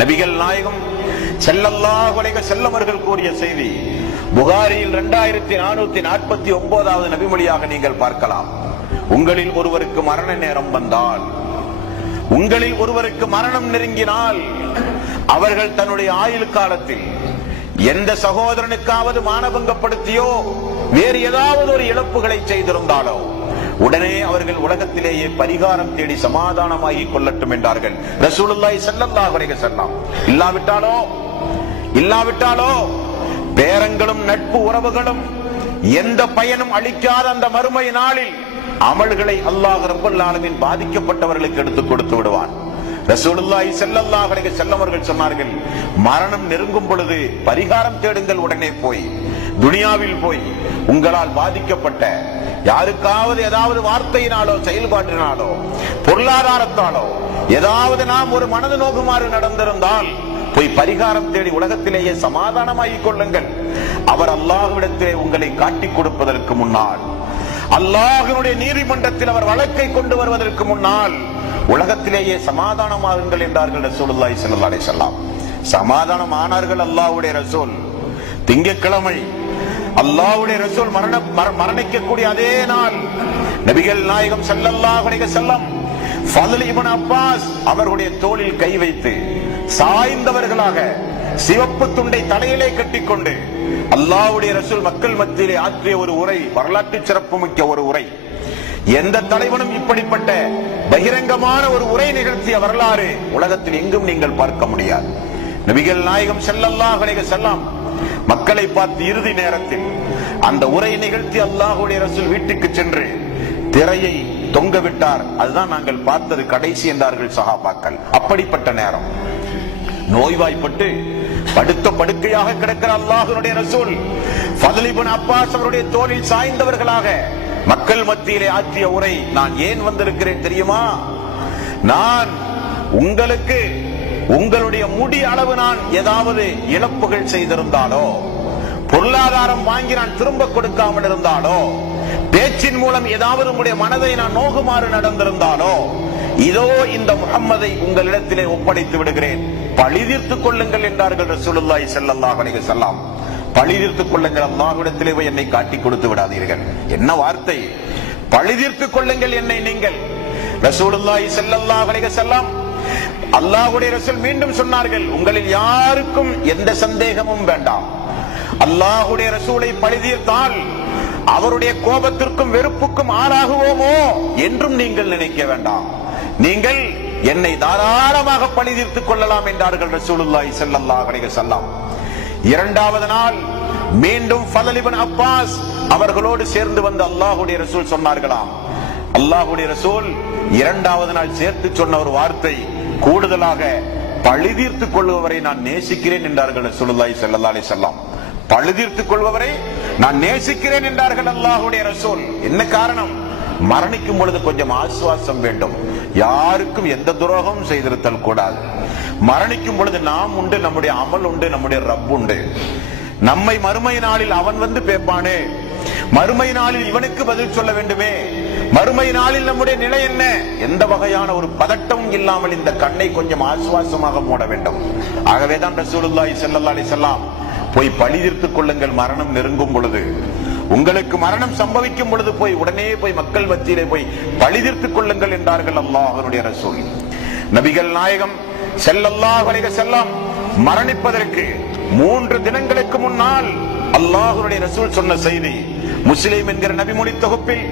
நபிகள் நாயகம் ஸல்லல்லாஹு அலைஹி வஸல்லம் அவர்கள் கூறிய செய்தி புகாரியில் 2449வது நபிமொழியாக நீங்கள் பார்க்கலாம். உங்களில் ஒருவருக்கு மரண நேரம் வந்தால், உங்களில் ஒருவருக்கு மரணம் நெருங்கினால், அவர்கள் தன்னுடைய ஆயுள் காலத்தில் எந்த சகோதரனுக்காவது மானபங்கப்படுத்தியோ வேறு ஏதாவது ஒரு இழப்புகளை செய்திருந்தாலோ உடனே அவர்கள் உலகத்திலேயே பரிகாரம் தேடி சமாதானமாகி கொள்ளட்டும் என்றார்கள் ரசூலுல்லாஹி ஸல்லல்லாஹு அலைஹி வஸல்லம். இல்லாவிட்டாலோ பேரங்களும் நட்பு உறவுகளும் எந்த பயனும் அளிக்காத அந்த மறுமை நாளில் அமல்களை அல்லாஹ் ரப்பல் ஆலமீன் பாதிக்கப்பட்டவர்களுக்கு எடுத்துக் கொடுத்து விடுவான். ரசூலுல்லாஹி ஸல்லல்லாஹு அலைஹி வஸல்லம் அவர்கள் சொன்னார்கள், மரணம் நெருங்கும் பொழுது பரிகாரம் தேடுங்கள். உடனே போய் துனியாவில் போய் உங்களால் பாதிக்கப்பட்ட யாருக்காவது ஏதாவது வார்த்தையினாலோ செயல்பாட்டினாலோ பொருளாதாரத்தாலோ ஏதாவது நாம் ஒரு மனது நோக்குமாறு நடந்திருந்தால் போய் பரிகாரம் தேடி உலகத்திலேயே சமாதானமாகிக் கொள்ளுங்கள். அவர் அல்லாஹ்விடத்திலே உங்களை காட்டிக் கொடுப்பதற்கு முன்னால், அல்லாஹ்வுடைய நீதிமன்றத்தில் அவர் வழக்கை கொண்டு வருவதற்கு முன்னால் உலகத்திலேயே சமாதானமாகுங்கள் என்றார்கள் ரசூலுல்லாஹி ஸல்லல்லாஹு அலைஹி வஸல்லம். சமாதானம் ஆனார்கள் அல்லாஹ்வுடைய ரசூல். திங்கட்கிழமை அல்லாஹ்வுடைய ரசூல் மரணிக்கக்கூடிய அதே நாள் நபிகள் நாயகம் ஸல்லல்லாஹு அலைஹி வஸல்லம் ஃபத்ல் இப்னு அப்பாஸ் அவர்களுடைய தோளில் கை வைத்து சாய்ந்தவர்களாக சிவப்பு துண்டை தலையிலே கட்டிக்கொண்டு அல்லாஹ்வுடைய ரசூல் மக்கள் மத்தியிலே ஆற்றிய ஒரு உரை, வரலாற்று சிறப்புமிக்க ஒரு உரை. எந்த தலைவனும் இப்படிப்பட்ட பகிரங்கமான ஒரு உரை நிகழ்த்திய வரலாறு உலகத்தில் எங்கும் நீங்கள் பார்க்க முடியாது. நபிகள் நாயகம் ஸல்லல்லாஹு அலைஹி வஸல்லம் மக்களை பார்த்து இறுதி நேரத்தில் அந்த உரை நிகழ்த்தி அல்லாஹ்வுடைய ரசூல் வீட்டுக்கு சென்று திரையை தொங்க விட்டார். அதுதான் நாங்கள் பார்த்தது கடைசி என்றார்கள் சஹாபாக்கள். அப்படிப்பட்ட நேரம் நோய்வாய்ப்பட்டு படுத்த படுக்கையாக கிடக்கிற அல்லாஹ்வுடைய ரசூல் ஃபத்ல் இப்னு அப்பாஸ் அவருடைய தோளில் சாய்ந்தவர்களாக மக்கள் மத்தியிலே ஆற்றிய உரை, நான் ஏன் வந்திருக்கிறேன் தெரியுமா? நான் உங்களுக்கு உங்களுடைய முடி அளவு நான் ஏதாவது இழப்புகள் செய்திருந்தாலோ, பொருளாதாரம் வாங்கி நான் திரும்ப கொடுக்காமல் இருந்தாலோ, பேச்சின் மூலம் ஏதாவது உங்களுடைய மனதை நான் நோகுமாறு நடந்திருந்தாலோ, இதோ இந்த முஹம்மதை உங்களிடத்திலே ஒப்படைத்து விடுகிறேன், பழிதீர்த்துக் கொள்ளுங்கள் என்றார்கள் ரசூலுல்லாஹி ஸல்லல்லாஹு அலைஹி வஸல்லம். பழிதீர்த்துக் கொள்ளுங்கள், அல்லாஹ்விடத்திலே போய் என்னை காட்டி கொடுத்து விடாதீர்கள். என்ன வார்த்தை! பழிதீர்த்துக் கொள்ளுங்கள் என்னை நீங்கள். ரசூலுல்லாஹி ஸல்லல்லாஹு அலைஹி வஸல்லம் அல்லாஹ்வுடைய ரசூல் மீண்டும் சொன்னார்கள், உங்களில் யாருக்கும் எந்த சந்தேகமும் வேண்டாம். அல்லாஹ்வுடைய ரசூலை பழிதீர்த்தால் அவருடைய கோபத்திற்கும் வெறுப்புக்கும் ஆளாகுவோமோ என்றும் நீங்கள் நினைக்க வேண்டாம். நீங்கள் என்னை தாராளமாக பழிதீர்த்துக் கொள்ளலாம் என்றார்கள் ரசூலுல்லாஹி ஸல்லல்லாஹு அலைஹி வஸல்லம். இரண்டாவது நாள் மீண்டும் ஃபத்ல் இப்னு அப்பாஸ் அவர்களோடு சேர்ந்து வந்த அல்லாஹ்வுடைய ரசூல் சொன்னார்களாம். அல்லாஹ்வுடைய ரசூல் இரண்டாவது நாள் சேர்த்து சொன்ன ஒரு வார்த்தை, கூடுதலாக பழிதீர்த்துக் கொள்பவரை நான் நேசிக்கிறேன் என்றார்கள் ரசூலுல்லாஹி ஸல்லல்லாஹு அலைஹி வஸல்லம். பழிதீர்த்துக் கொள்பவரை நான் நேசிக்கிறேன் என்றார்கள் அல்லாஹ்வுடைய ரசூல். என்ன காரணம்? மரணிக்கும் பொழுது கொஞ்சம் ஆசுவாசம் வேண்டும். யாருக்கும் எந்த துரோகமும் செய்திருத்தல் கூடாது. மரணிக்கும் பொழுது நாம் உண்டு, நம்முடைய அமல் உண்டு, நம்முடைய ரப் உண்டு. நம்மை மறுமை நாளில் அவன் வந்து பேப்பானே, மறுமை நாளில் இவனுக்கு பதில் சொல்ல வேண்டுமே, மறுமை நாளில் நம்முடைய நிலை என்ன? எந்த வகையான ஒரு பதட்டமும் இல்லாமல் இந்த கண்ணை கொஞ்சம் ஆசுவாசமாக மூட வேண்டும். ஆகவேதான் ரசூலுல்லாஹி ஸல்லல்லாஹு அலைஹி வஸல்லம் போய் பழிதீர்த்துக் கொள்ளுங்கள், மரணம் நெருங்கும் பொழுது, உங்களுக்கு மரணம் சம்பவிக்கும் பொழுது போய் உடனே போய் மக்கள் மத்தியிலே போய் பழிதீர்த்துக் கொள்ளுங்கள் என்றார்கள் அல்லாஹ்வுடைய ரசூல். நபிகள் நாயகம் ஸல்லல்லாஹு அலைஹி வஸல்லம் மரணிப்பதற்கு 3 தினங்களுக்கு முன்னால் அல்லாஹ்வுடைய ரசூல் சொன்ன செய்தி முஸ்லிம் என்கிற நபிமொழி தொகுப்பில்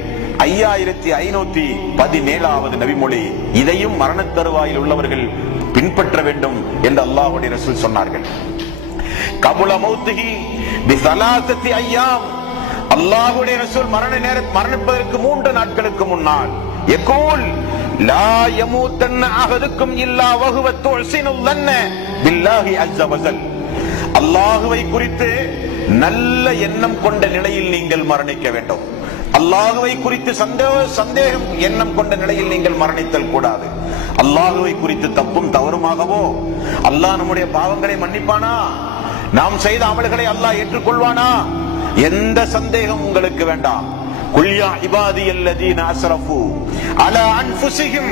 5517வது நபிமொழி. இதையும் மரண தருவாயில் உள்ளவர்கள் பின்பற்ற வேண்டும் என்று அல்லாஹ்வுடைய ரசூல் சொன்னார்கள். கபுல மௌத்திஹி பிஸலாஸத்தி அய்யாம், அல்லாஹ்வுடைய ரசூல் மரணிப்பதற்கு 3 நாட்களுக்கு முன்னால் யகூல் லா யமூதன்ன அஹதுக்கும் இல்லா வஹுவ துஹ்சினு ظن பில்லாஹி அஸ்ஸ வஜல், அல்லாஹ்வை குறித்து நல்ல எண்ணம் கொண்ட நிலையில் நீங்கள் மரணிக்க வேண்டும். அல்லாஹ்வை குறித்து சந்தேகம் எண்ணம் கொண்ட நிலையில் நீங்கள் மரணித்தல் கூடாது. அல்லாஹ்வை குறித்து தப்பும் தவறுமாகவோ, அல்லாஹ் நம்முடைய பாவங்களை மன்னிப்பானா, நாம் செய்த அமல்களை அல்லாஹ் ஏற்றுக்கொள்வானா, எந்த சந்தேகம் உங்களுக்கு வேண்டாம். குல் யா இபாதியல்லதீன அஸ்ரஃபு அலா அன்ஃபுஸிஹிம்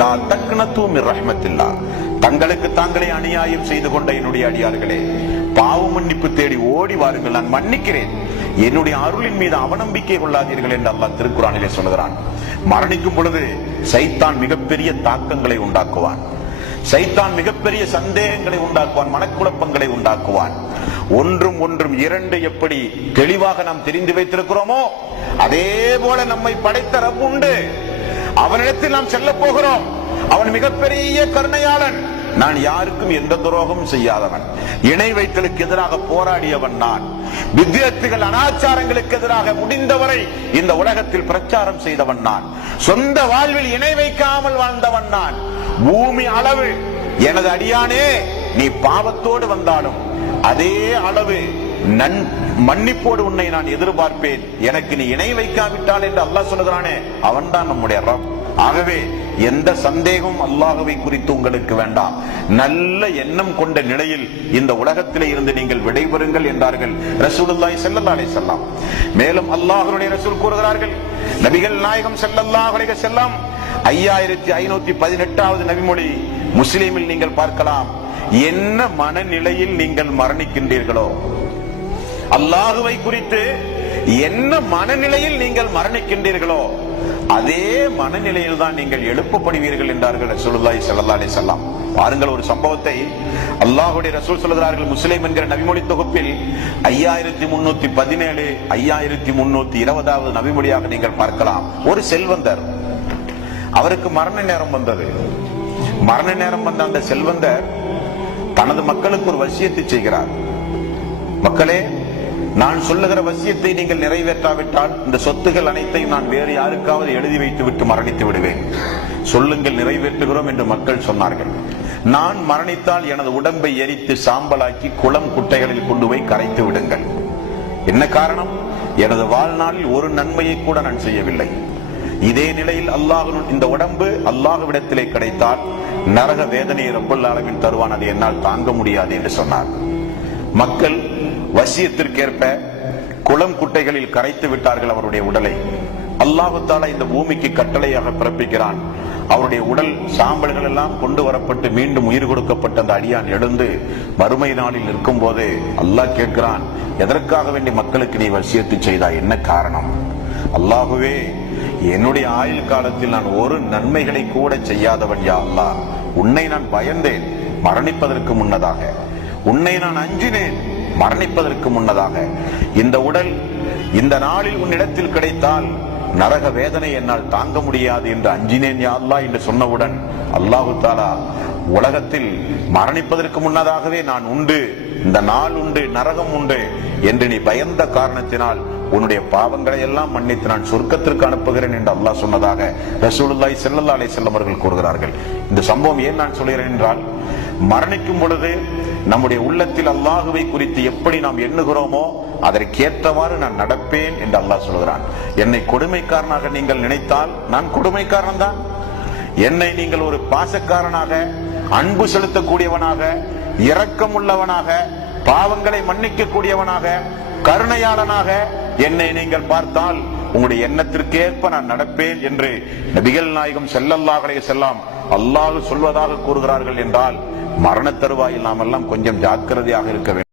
லா தக்னது மிர் ரஹ்மத்தில்லாஹ். தங்களுக்கு தாங்களே அநியாயம் செய்து கொண்ட என்னுடைய அடியார்களே, பாவ மன்னிப்பு தேடி ஓடி வாருங்கள், நான் மன்னிக்கிறேன், என்னுடைய அருளின் மீது அவநம்பிக்கை கொள்ளாதீர்கள் என்று அல்லாஹ் திருக்குர்ஆனிலே சொல்கிறான். மரணிக்கும் பொழுது சைத்தான் மிகப்பெரிய தாக்கங்களை உண்டாக்குவான், சைத்தான் மிகப்பெரிய சந்தேகங்களை உண்டாக்குவான், மனக்குழப்பங்களை உண்டாக்குவான். ஒன்றும் ஒன்றும் இரண்டு எப்படி தெளிவாக நாம் தெரிந்து வைத்திருக்கிறோமோ அதே போல நம்மை படைத்த ரப் உண்டு. அவனிடத்தில் நாம் செல்ல போகிறோம். அவன் மிகப்பெரிய கருணையாளன். நான் யாருக்கும் எந்த துரோகமும் செய்யாதவன், இணை வைத்தலுக்கு எதிராக போராடியவன் நான், வித்யார்த்திகள் அனாச்சாரங்களுக்கு எதிராக முடிந்தவரை இந்த உலகத்தில் பிரச்சாரம் செய்தவன் நான், சொந்த வாழ்வில் இணை வைக்காமல் வாழ்ந்தவன் நான். பூமி அளவு எனது அடியானே நீ பாவத்தோடு வந்தாலும் அதே அளவு மன்னிப்போடு உன்னை நான் எதிர்பார்ப்பேன், எனக்கு நீ இணை வைக்காவிட்டால் என்று அல்லாஹ் சொல்லுகிறானே, அவன் தான் நம்முடைய ரப். ஆகவே எந்த சந்தேகமும் அல்லாஹ்வை குறித்து உங்களுக்கு வேண்டாம். நல்ல எண்ணம் கொண்ட நிலையில் இந்த உலகத்திலே இருந்து நீங்கள் விடைபெறுங்கள் என்றார்கள் ரசூலுல்லாஹி ஸல்லல்லாஹு அலைஹி வஸல்லம். மேலும் அல்லாஹ்வுடைய ரசூல் கூறுகிறார்கள், நபிகள் நாயகம் ஸல்லல்லாஹு அலைஹி வஸல்லம் 5518வது நபிமொழி முஸ்லிமில் நீங்கள் பார்க்கலாம். என்ன மனநிலையில் நீங்கள் மரணிக்கின்றீர்களோ, அல்லாஹுவை குறித்து என்ன மனநிலையில் நீங்கள் மரணிக்கின்றீர்களோ அதே மனநிலையில் தான் நீங்கள் எழுப்பப்படுவீர்கள் என்றார்கள் ரசூலுல்லாஹி ஸல்லல்லாஹு அலைஹி வஸல்லம். பாருங்கள், ஒரு சம்பவத்தை அல்லாஹ்வுடைய ரசூல் சொல்கிறார்கள். முஸ்லிம் என்கிற நபிமொழி தொகுப்பில் 5317 5320வது நபிமொழியாக நீங்கள் பார்க்கலாம். ஒரு செல்வந்தர், அவருக்கு மரண நேரம் வந்தது. மரண நேரம் வந்த அந்த செல்வந்தர் தனது மக்களுக்கு ஒரு வசியத்தை செய்கிறார். மக்களே, நான் சொல்லுகிற வசியத்தை நீங்கள் நிறைவேற்றாவிட்டால் இந்த சொத்துகள் அனைத்தையும் நான் வேறு யாருக்காவது எழுதி வைத்து விட்டு மரணித்து விடுவேன். சொல்லுங்கள், நிறைவேற்றுகிறோம் என்று மக்கள் சொன்னார்கள். நான் மரணித்தால் எனது உடம்பை எரித்து சாம்பலாக்கி குளம் குட்டைகளில் கொண்டு போய் கரைத்து விடுங்கள். என்ன காரணம்? எனது வாழ்நாளில் ஒரு நன்மையை கூட நான் செய்யவில்லை. இதே நிலையில் இந்த உடம்பு அல்லாஹ்விடத்திலே கிடைத்தால் நரக வேதனையை ரப்பல் ஆலமீன் தருவான், அதை என்னால் தாங்க முடியாது என்று சொன்னார். மக்கள் வசியத்திற்கேற்ப குளம் குட்டைகளில் கரைத்து விட்டார்கள் அவருடைய உடலை. அல்லாஹ் தஆலா இந்த பூமிக்கு கட்டளையாக பிறப்பிக்கிறான். அவருடைய உடல் சாம்பல்கள் எல்லாம் கொண்டு வரப்பட்டு மீண்டும் உயிர் கொடுக்கப்பட்ட அந்த அடியான் எழுந்து மறுமை நாளில் இருக்கும் போது அல்லாஹ் கேட்கிறான், எதற்காக வேண்டி மக்களுக்கு நீ வசியத்து செய்தாய், என்ன காரணம்? அல்லாஹுவே, என்னுடைய ஆயுள் காலத்தில் நான் ஒரு நன்மைகளை கூட செய்யாதவன் யா அல்லாஹ். உன்னை நான் பயந்தேன் மரணிப்பதற்கு முன்னதாக, உன்னை நான் அஞ்சினேன் மரணிப்பதற்கு முன்னதாக. இந்த உடல் இந்த நாளில் உன்னிடத்தில் கிடைத்தால் நரக வேதனை என்னால் தாங்க முடியாது என்று அஞ்சினேன் யா அல்லாஹ் என்று சொன்னவுடன் அல்லாஹு தஆலா உலகத்தில் மரணிப்பதற்கு முன்னதாகவே நான் உண்டு, இந்த நாள் உண்டு, நரகம் உண்டு என்று நீ பயந்த காரணத்தினால் உன்னுடைய பாவங்களை எல்லாம் மன்னித்து நான் சொர்க்கத்திற்கு அனுப்புகிறேன் என்று அல்லாஹ் சொன்னதாக ரசூலுல்லாஹி ஸல்லல்லாஹு அலைஹி வஸல்லம் அவர்கள் கூறுகிறார்கள். இந்த சம்பவம் ஏன் நான் சொல்கிறேன் என்றால், மரணிக்கும் பொழுது நம்முடைய உள்ளத்தில் அல்லாஹுவை குறித்து எப்படி நாம் எண்ணுகிறோமோ அதற்கேற்றவாறு நான் நடப்பேன் என்று அல்லாஹ் சொல்கிறான். என்னை கொடுமைக்காரனாக நீங்கள் நினைத்தால் நான் கொடுமைக்காரன் தான். என்னை நீங்கள் ஒரு பாசக்காரனாக, அன்பு செலுத்தக்கூடியவனாக, இரக்கமுள்ளவனாக, பாவங்களை மன்னிக்க கூடியவனாக, கருணையாளனாக என்னை நீங்கள் பார்த்தால் உங்களுடைய எண்ணத்திற்கேற்ப நான் நடப்பேன் என்று நபிகள் நாயகம் ஸல்லல்லாஹு அலைஹி வஸல்லம் அல்லாஹ் சொல்வதாக கூறுகிறார்கள் என்றால், மரண தருவாயில் நாம் எல்லாம் கொஞ்சம் ஜாக்கிரதையாக இருக்க வேண்டும்.